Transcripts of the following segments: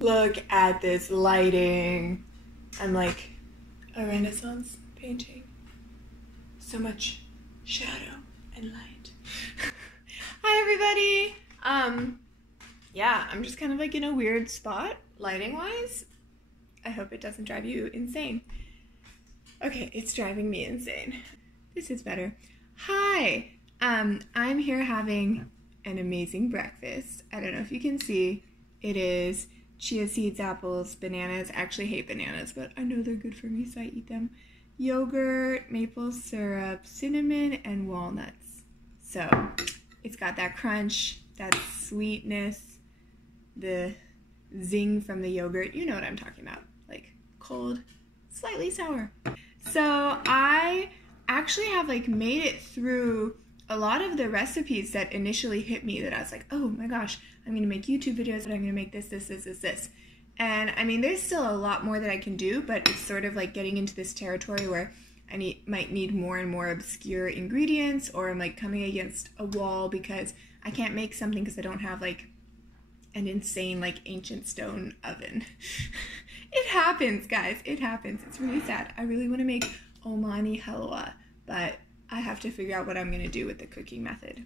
Look at this lighting. I'm like a Renaissance painting. So much shadow and light. Hi everybody. Yeah, I'm just kind of like in a weird spot lighting wise. I hope it doesn't drive you insane. Okay, it's driving me insane. This is better. Hi. I'm here having an amazing breakfast. I don't know if you can see. It is chia seeds, apples, bananas. I actually hate bananas, but I know they're good for me, so I eat them. Yogurt, maple syrup, cinnamon, and walnuts. So it's got that crunch, that sweetness, the zing from the yogurt. You know what I'm talking about. Like cold, slightly sour. So I actually have like made it through a lot of the recipes that initially hit me that I was like, oh my gosh, I'm gonna make YouTube videos, but I'm gonna make this. And I mean, there's still a lot more that I can do, but it's sort of like getting into this territory where I might need more and more obscure ingredients, or I'm like coming against a wall because I can't make something because I don't have like an insane like ancient stone oven. It happens, guys, it happens. It's really sad. I really want to make Omani halwa, but I have to figure out what I'm gonna do with the cooking method.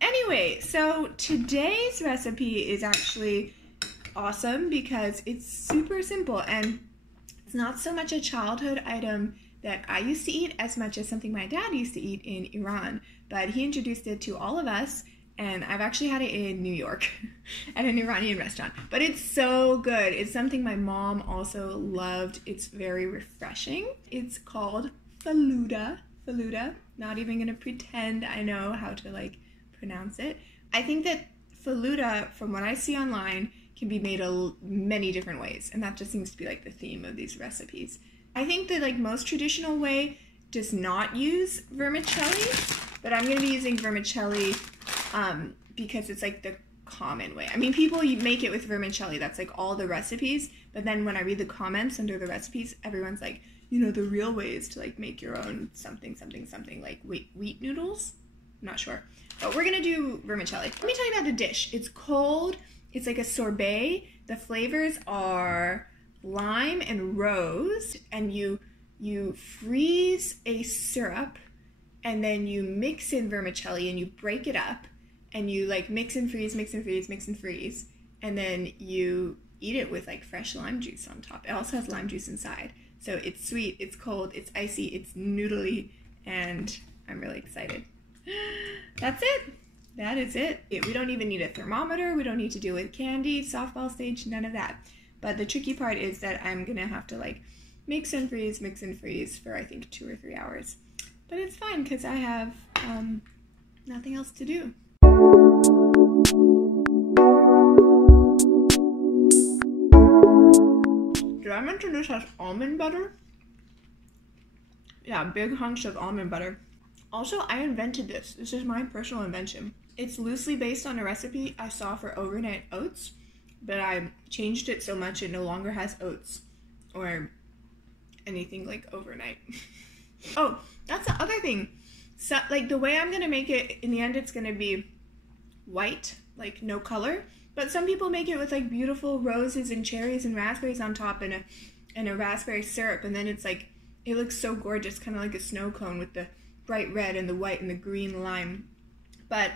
Anyway, so today's recipe is actually awesome because it's super simple and it's not so much a childhood item that I used to eat as much as something my dad used to eat in Iran, but he introduced it to all of us, and I've actually had it in New York at an Iranian restaurant, but it's so good. It's something my mom also loved. It's very refreshing. It's called Faloodeh. Faloodeh. Not even gonna pretend I know how to like pronounce it. I think that Faloodeh, from what I see online, can be made many different ways, and that just seems to be like the theme of these recipes. I think the like most traditional way does not use vermicelli, but I'm gonna be using vermicelli because it's like the common way. I mean, people make it with vermicelli, that's like all the recipes, but then when I read the comments under the recipes, everyone's like, you know, the real way is to like make your own something, like wheat noodles? I'm not sure. But we're gonna do vermicelli. Let me tell you about the dish. It's cold, it's like a sorbet. The flavors are lime and rose, and you freeze a syrup, and then you mix in vermicelli and you break it up, and you like mix and freeze, and then you eat it with like fresh lime juice on top. It also has lime juice inside. So it's sweet, it's cold, it's icy, it's noodly, and I'm really excited. That's it. That is it. We don't even need a thermometer. We don't need to deal with candy, softball stage, none of that. But the tricky part is that I'm gonna have to like mix and freeze for I think 2 or 3 hours. But it's fine because I have nothing else to do. Did I mention this has almond butter? Yeah, big hunks of almond butter. Also, I invented this. This is my personal invention. It's loosely based on a recipe I saw for overnight oats, but I changed it so much it no longer has oats or anything like overnight. Oh, that's the other thing. So, like the way I'm gonna make it, in the end it's gonna be white, like no color, but some people make it with like beautiful roses and cherries and raspberries on top and a raspberry syrup, and then it's like, it looks so gorgeous, kind of like a snow cone with the bright red and the white and the green lime. But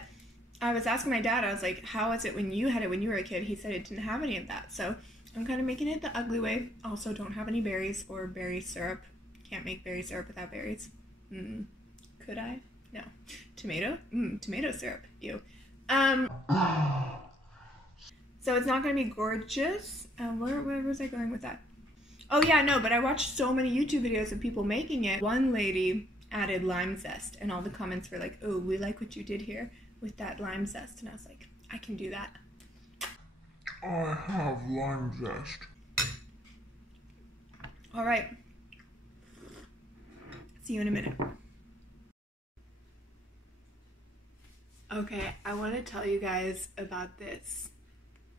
I was asking my dad, I was like, how was it when you had it when you were a kid? He said it didn't have any of that. So I'm kind of making it the ugly way. Also don't have any berries or berry syrup. Can't make berry syrup without berries. Could I? No. Tomato? Tomato syrup. Ew. So it's not going to be gorgeous. Where was I going with that? Oh yeah, no, but I watched so many YouTube videos of people making it. One lady added lime zest, and all the comments were like, oh, we like what you did here with that lime zest. And I was like, I can do that. I have lime zest. All right. See you in a minute. Okay, I want to tell you guys about this.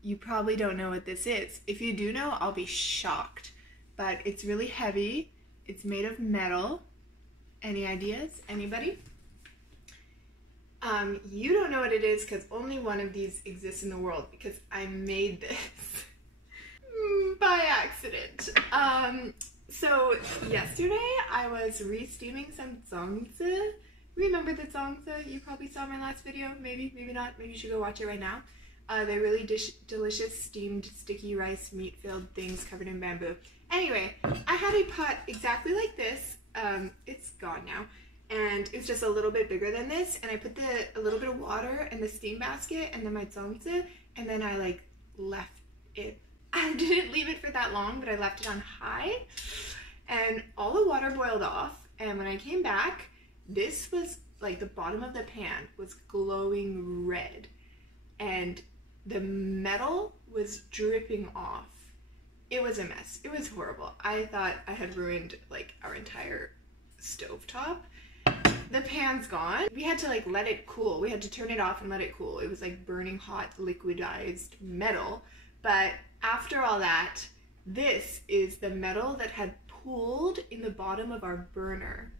You probably don't know what this is. If you do know, I'll be shocked. But it's really heavy. It's made of metal. Any ideas? Anybody? You don't know what it is because only one of these exists in the world because I made this by accident. So yesterday I was re-steaming some zongzi. Remember the zongzi? You probably saw my last video. Maybe, maybe not. Maybe you should go watch it right now. They're really delicious steamed sticky rice meat-filled things covered in bamboo. Anyway, I had a pot exactly like this. It's gone now. And it was just a little bit bigger than this. And I put a little bit of water in the steam basket and then my zongzi. And then I like left it. I didn't leave it for that long, but I left it on high. And all the water boiled off. And when I came back, this was like the bottom of the pan was glowing red. And the metal was dripping off. It was a mess. It was horrible. I thought I had ruined like our entire stovetop. The pan's gone. We had to like let it cool. We had to turn it off and let it cool. It was like burning hot liquidized metal. But after all that, this is the metal that had pooled in the bottom of our burner.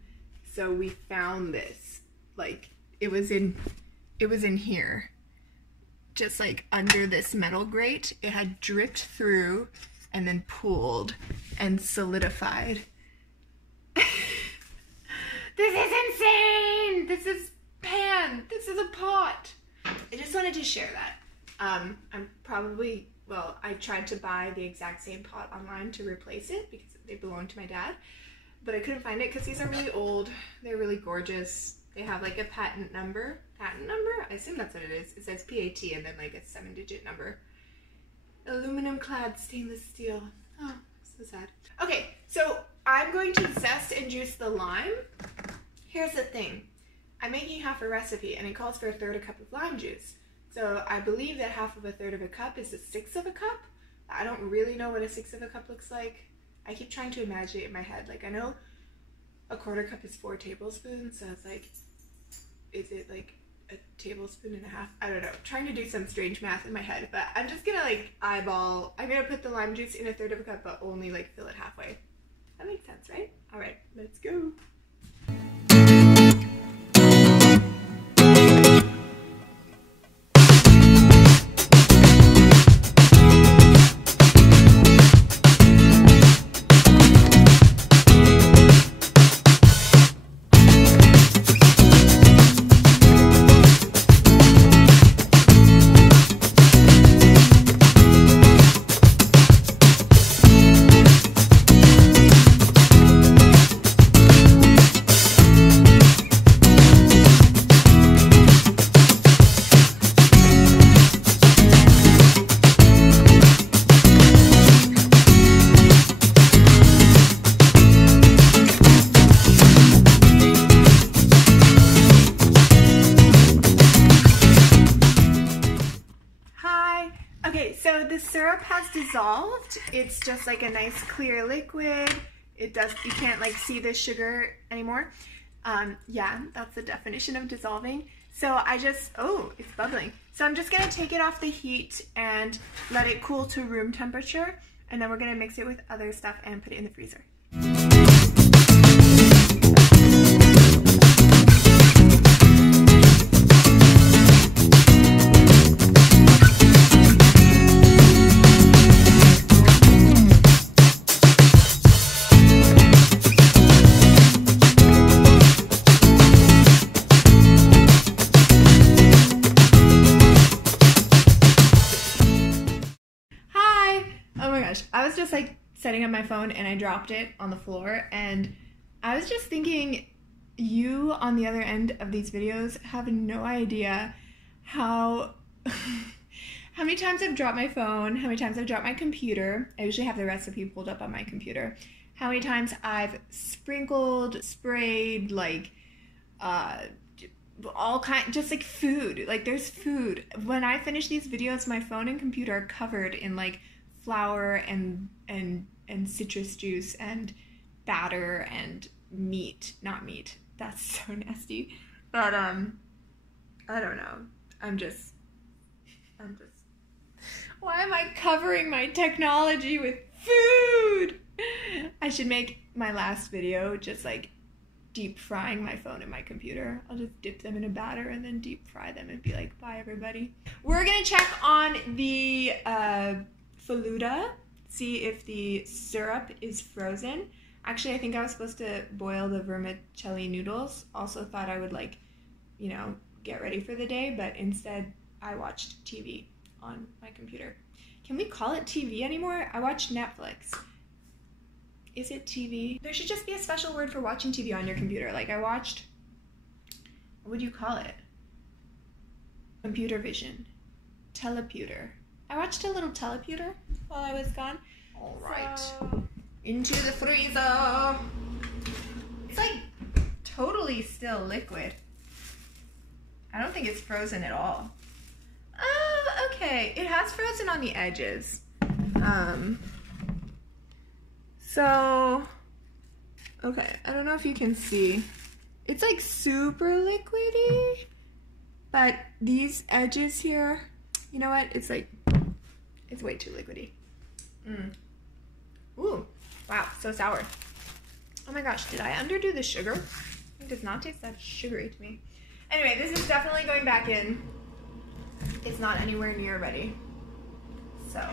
So we found this. Like it was in here. Just like under this metal grate. It had dripped through and then pooled and solidified. This is insane! This is pan! This is a pot! I just wanted to share that. I'm probably, well, I tried to buy the exact same pot online to replace it because they belong to my dad, but I couldn't find it because these are really old. They're really gorgeous. They have like a patent number? I assume that's what it is. It says PAT and then like a 7-digit number. Aluminum clad stainless steel. Oh, so sad. Okay, so I'm going to zest and juice the lime. Here's the thing. I'm making half a recipe and it calls for 1/3 cup of lime juice. So I believe that 1/2 of a cup is 1/6 of a cup. I don't really know what 1/6 of a cup looks like. I keep trying to imagine it in my head. Like I know 1/4 cup is 4 tablespoons, so it's like, is it like a tablespoon and a half? I don't know. I'm trying to do some strange math in my head, but I'm just gonna like eyeball. I'm gonna put the lime juice in 1/3 of a cup, but only like fill it halfway. That makes sense, right? All right, let's go. So the syrup has dissolved. It's just like a nice clear liquid. You can't like see the sugar anymore. Yeah, that's the definition of dissolving. So oh, it's bubbling. So I'm just gonna take it off the heat and let it cool to room temperature. And then we're gonna mix it with other stuff and put it in the freezer. I was just like setting up my phone and I dropped it on the floor, and I was just thinking, you on the other end of these videos have no idea how many times I've dropped my phone, how many times I've dropped my computer. I usually have the recipe pulled up on my computer. How many times I've sprinkled, sprayed, like all kind, just like food. Like there's food. When I finish these videos, my phone and computer are covered in like flour and citrus juice and batter and meat. Not meat. That's so nasty. But I don't know. I'm just why am I covering my technology with food? I should make my last video just like deep frying my phone and my computer. I'll just dip them in a batter and then deep fry them and be like, bye everybody. We're gonna check on the Faloodeh, see if the syrup is frozen. Actually, I think I was supposed to boil the vermicelli noodles. Also thought I would like, you know, get ready for the day, but instead I watched TV on my computer. Can we call it TV anymore? I watched Netflix. Is it TV? There should just be a special word for watching TV on your computer. Like I watched, what would you call it? Computer vision. Teleputer. I watched a little teleputer while I was gone. All right. So, into the freezer. It's like totally still liquid. I don't think it's frozen at all. Oh, okay. It has frozen on the edges. So, okay. I don't know if you can see. It's like super liquidy, but these edges here, you know what? It's like, it's way too liquidy. Ooh, wow, so sour. Oh my gosh, did I underdo the sugar? It does not taste that sugary to me. Anyway, this is definitely going back in. It's not anywhere near ready. So,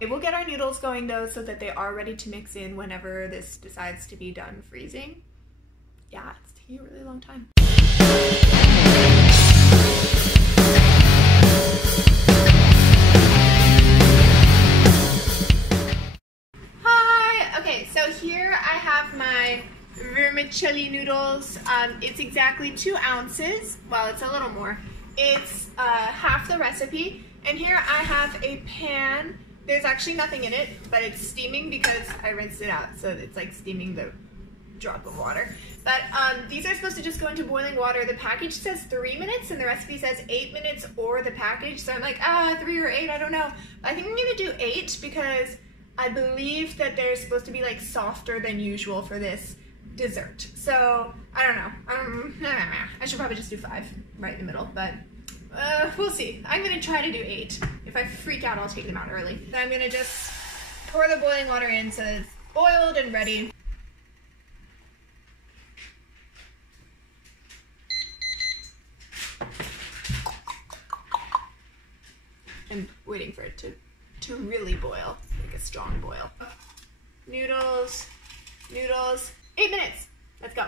it will get our noodles going though so that they are ready to mix in whenever this decides to be done freezing. Yeah, it's taking a really long time. Hi! Okay, so here I have my vermicelli noodles. It's exactly 2 ounces. Well, it's a little more. It's half the recipe. And here I have a pan. There's actually nothing in it, but it's steaming because I rinsed it out. So it's like steaming the drop of water. But these are supposed to just go into boiling water. The package says 3 minutes and the recipe says 8 minutes or the package. So I'm like, 3 or 8, I don't know. I think I'm gonna do 8 because I believe that they're supposed to be like softer than usual for this dessert. So I don't know. I should probably just do 5 right in the middle, but we'll see. I'm gonna try to do 8. If I freak out, I'll take them out early. Then I'm gonna just pour the boiling water in so that it's boiled and ready. I'm waiting for it to really boil, like a strong boil. Noodles, noodles, 8 minutes. Let's go.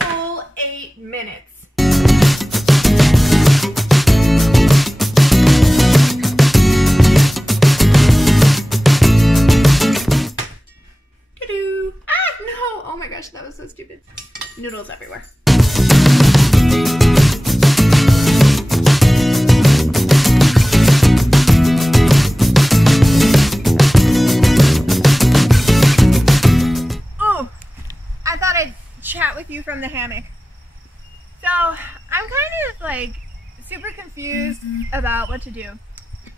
Full 8 minutes. That was so stupid. Noodles everywhere. Oh, I thought I'd chat with you from the hammock. So, I'm kind of like super confused about what to do.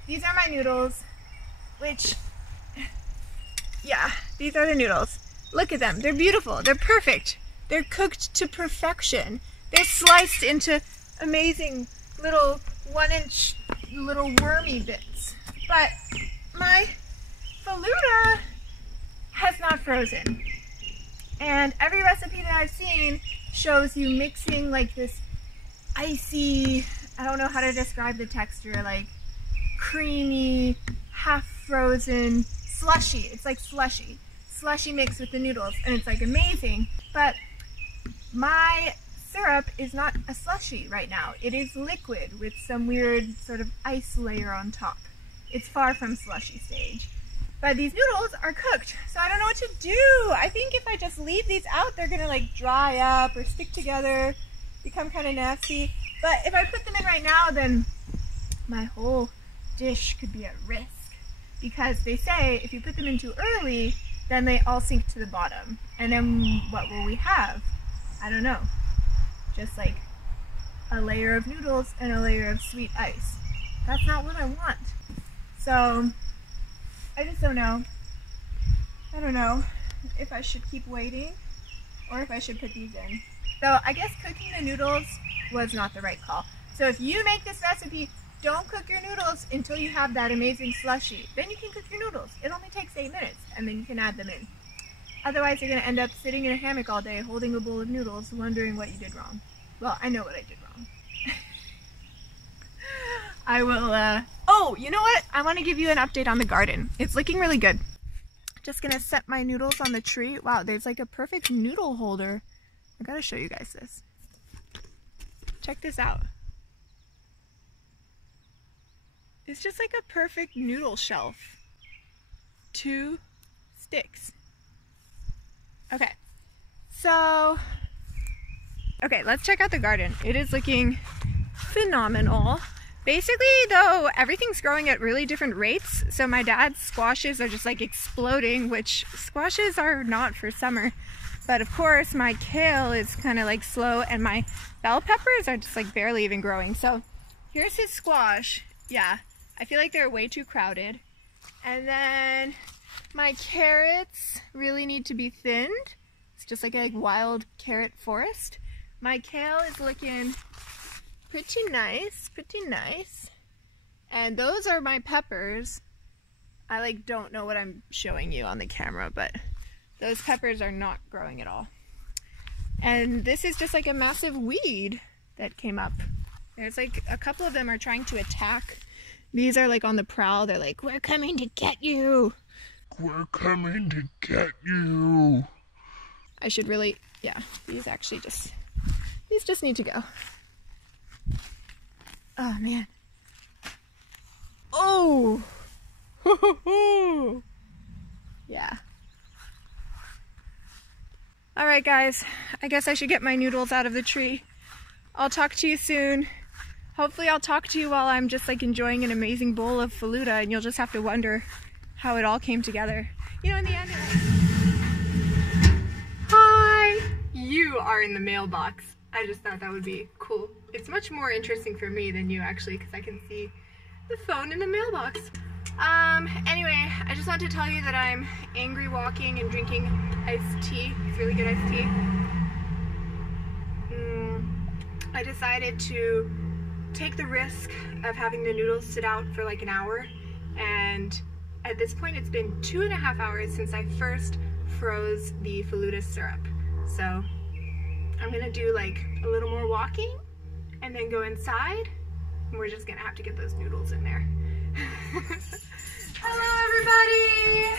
These are my noodles, which, yeah, these are the noodles. Look at them. They're beautiful. They're perfect. They're cooked to perfection. They're sliced into amazing little 1-inch little wormy bits. But my Faloodeh has not frozen. And every recipe that I've seen shows you mixing like this icy, I don't know how to describe the texture, like creamy, half frozen, slushy. It's like slushy mix with the noodles, and it's like amazing. But my syrup is not a slushy right now. It is liquid with some weird sort of ice layer on top. It's far from slushy stage. But these noodles are cooked, so I don't know what to do. I think if I just leave these out, they're gonna like dry up or stick together, become kind of nasty. But if I put them in right now, then my whole dish could be at risk, because they say if you put them in too early, then they all sink to the bottom. And then what will we have? I don't know. Just like a layer of noodles and a layer of sweet ice. That's not what I want. So, I just don't know. I don't know if I should keep waiting or if I should put these in. So I guess cooking the noodles was not the right call. So if you make this recipe, don't cook your noodles until you have that amazing slushy. Then you can cook your noodles. It only takes 8 minutes and then you can add them in. Otherwise, you're going to end up sitting in a hammock all day holding a bowl of noodles wondering what you did wrong. Well, I know what I did wrong. I will, oh, you know what? I want to give you an update on the garden. It's looking really good. Just going to set my noodles on the tree. Wow, there's like a perfect noodle holder. I gotta show you guys this. Check this out. It's just like a perfect noodle shelf. 2 sticks. Okay, so, okay, let's check out the garden. It is looking phenomenal. Basically, though, everything's growing at really different rates. So my dad's squashes are just like exploding, which squashes are not for summer. But of course, my kale is kind of like slow, and my bell peppers are just like barely even growing. So here's his squash. Yeah, I feel like they're way too crowded. And then my carrots really need to be thinned. It's just like a wild carrot forest. My kale is looking pretty nice, pretty nice. And those are my peppers. I like don't know what I'm showing you on the camera, but those peppers are not growing at all. And this is just like a massive weed that came up. There's like a couple of them are trying to attack. These are like on the prowl. They're like, we're coming to get you. We're coming to get you. I should really, yeah, these just need to go. Oh man. Oh! Yeah. Alright guys, I guess I should get my noodles out of the tree. I'll talk to you soon. Hopefully I'll talk to you while I'm just like enjoying an amazing bowl of Faloodeh, and you'll just have to wonder how it all came together. You know, in the end, hi! You are in the mailbox. I just thought that would be cool. It's much more interesting for me than you actually, because I can see the phone in the mailbox. Anyway, I just want to tell you that I'm angry walking and drinking iced tea. It's really good iced tea. I decided to take the risk of having the noodles sit out for like an hour, and at this point it's been 2.5 hours since I first froze the Faloodeh syrup. So I'm gonna do like a little more walking and then go inside, and we're just gonna have to get those noodles in there. Hello everybody!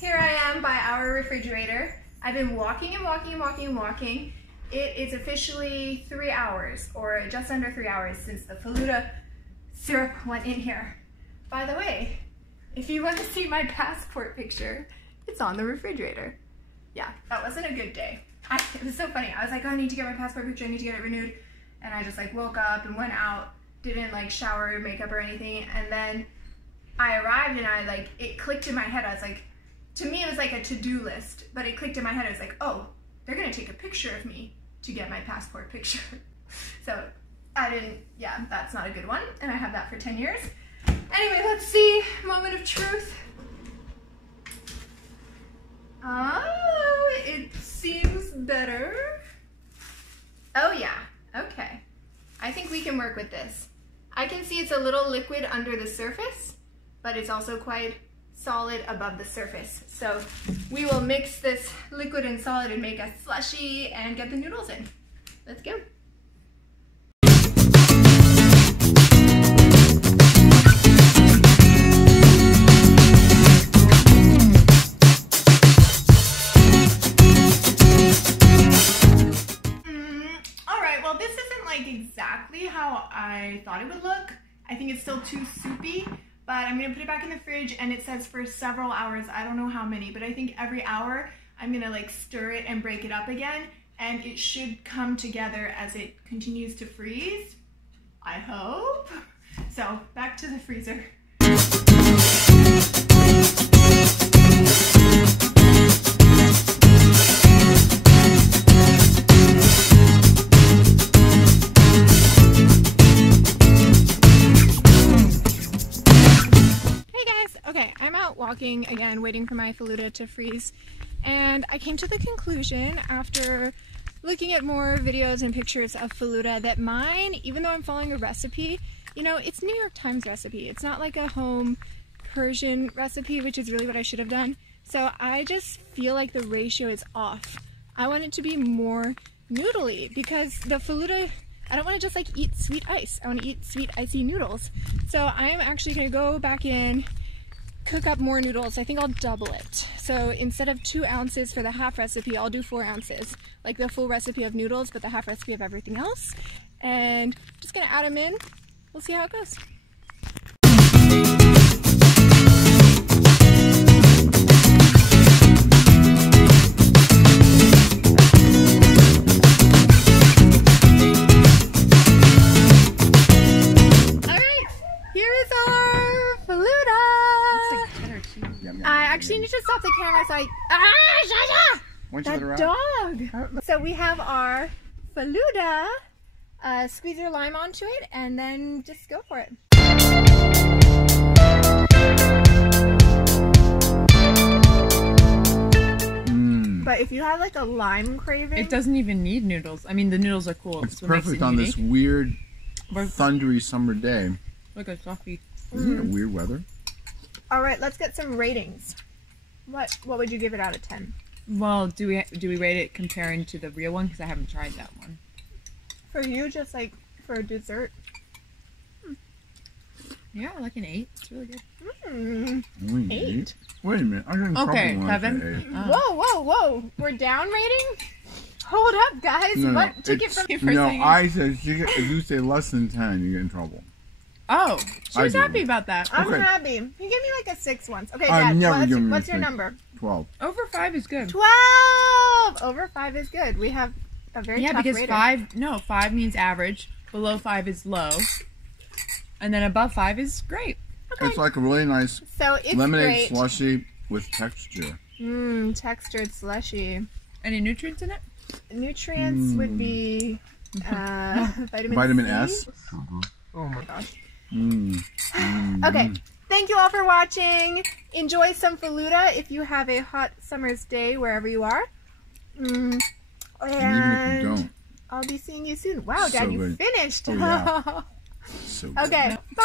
Here I am by our refrigerator. I've been walking and walking and walking and walking. It is officially 3 hours, or just under 3 hours, since the Faloodeh syrup went in here. By the way, if you want to see my passport picture, it's on the refrigerator. Yeah, that wasn't a good day. It was so funny. I was like, oh, I need to get my passport picture, I need to get it renewed. And I just like woke up and went out, didn't like shower, makeup or anything. And then I arrived and it clicked in my head. I was like, to me it was like a to-do list, but it clicked in my head. I was like, oh, they're gonna take a picture of me to get my passport picture. So I didn't, yeah, that's not a good one. And I have that for 10 years. Anyway, let's see, moment of truth. Oh, it seems better. Oh yeah, okay. I think we can work with this. I can see it's a little liquid under the surface, but it's also quite solid above the surface. So we will mix this liquid and solid and make a slushy and get the noodles in. Let's go. Alright, well this isn't like exactly how I thought it would look. I think it's still too soupy. But I'm gonna put it back in the fridge, and it says for several hours. I don't know how many, but I think every hour I'm gonna like stir it and break it up again, and it should come together as it continues to freeze. I hope. So back to the freezer. Walking again, waiting for my Faloodeh to freeze. And I came to the conclusion after looking at more videos and pictures of Faloodeh that mine, even though I'm following a recipe, you know, it's New York Times recipe. It's not like a home Persian recipe, which is really what I should have done. So I just feel like the ratio is off. I want it to be more noodly because the Faloodeh, I don't want to just like eat sweet ice. I want to eat sweet icy noodles. So I'm actually going to go back in, cook up more noodles. I think I'll double it. So instead of 2 ounces for the half recipe, I'll do 4 ounces. Like the full recipe of noodles, but the half recipe of everything else. And I'm just going to add them in. We'll see how it goes. I actually need to stop the camera so that dog! So we have our Faloodeh. Squeeze your lime onto it and then just go for it. But if you have like a lime craving... It doesn't even need noodles. I mean, the noodles are cool. It's perfect on this weird, thundery summer day. Like a coffee. Isn't it weird weather? All right, let's get some ratings. What would you give it out of 10? Well, do we rate it comparing to the real one? Because I haven't tried that one. For you, just like for dessert. Yeah, like an 8. It's really good. 8? Wait a minute, I'm getting okay, trouble when 7. I say 8. Whoa! We're down rating? Hold up, guys. No, what? Took it from you for No, saying I said if you say less than 10, you get in trouble. Oh, she was happy about that. I'm Okay. happy. You gave me like a 6 once. Okay, I've Dad, never given you what's a your 6. number? 12. Over 5 is good. 12! Over 5 is good. We have a very tough because rater. 5 means average, below 5 is low, and then above 5 is great. Okay. It's like a really nice lemonade great. slushy with texture. Textured slushy. Any nutrients in it? Nutrients would be Vitamin S. Oh my gosh. Okay, thank you all for watching. Enjoy some Faloodeh if you have a hot summer's day wherever you are. And even if you don't. I'll be seeing you soon. Wow, So Dad, you good. finished. Oh, yeah. So good. Okay, bye.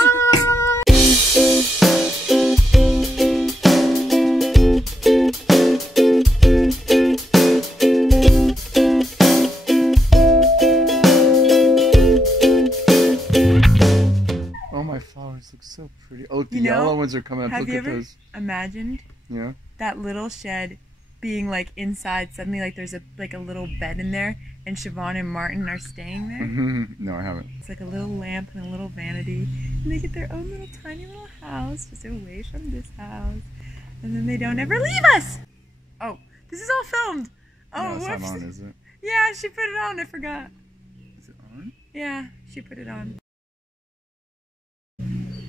Oh, my flowers look so pretty. Oh, look, the yellow ones are coming up. Have Look you at ever those. imagined that little shed being like inside? Suddenly, like there's a little bed in there, and Siobhan and Martin are staying there. No, I haven't. It's like a little lamp and a little vanity, and they get their own little tiny little house just away from this house, and then they don't ever leave us. Oh, this is all filmed. Oh, No, it's whoops. not on, is it? Yeah, she put it on. I forgot. Is it on? Yeah, she put it on.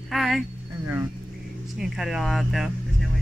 Hi. I know. She can cut it all out though. There's no way.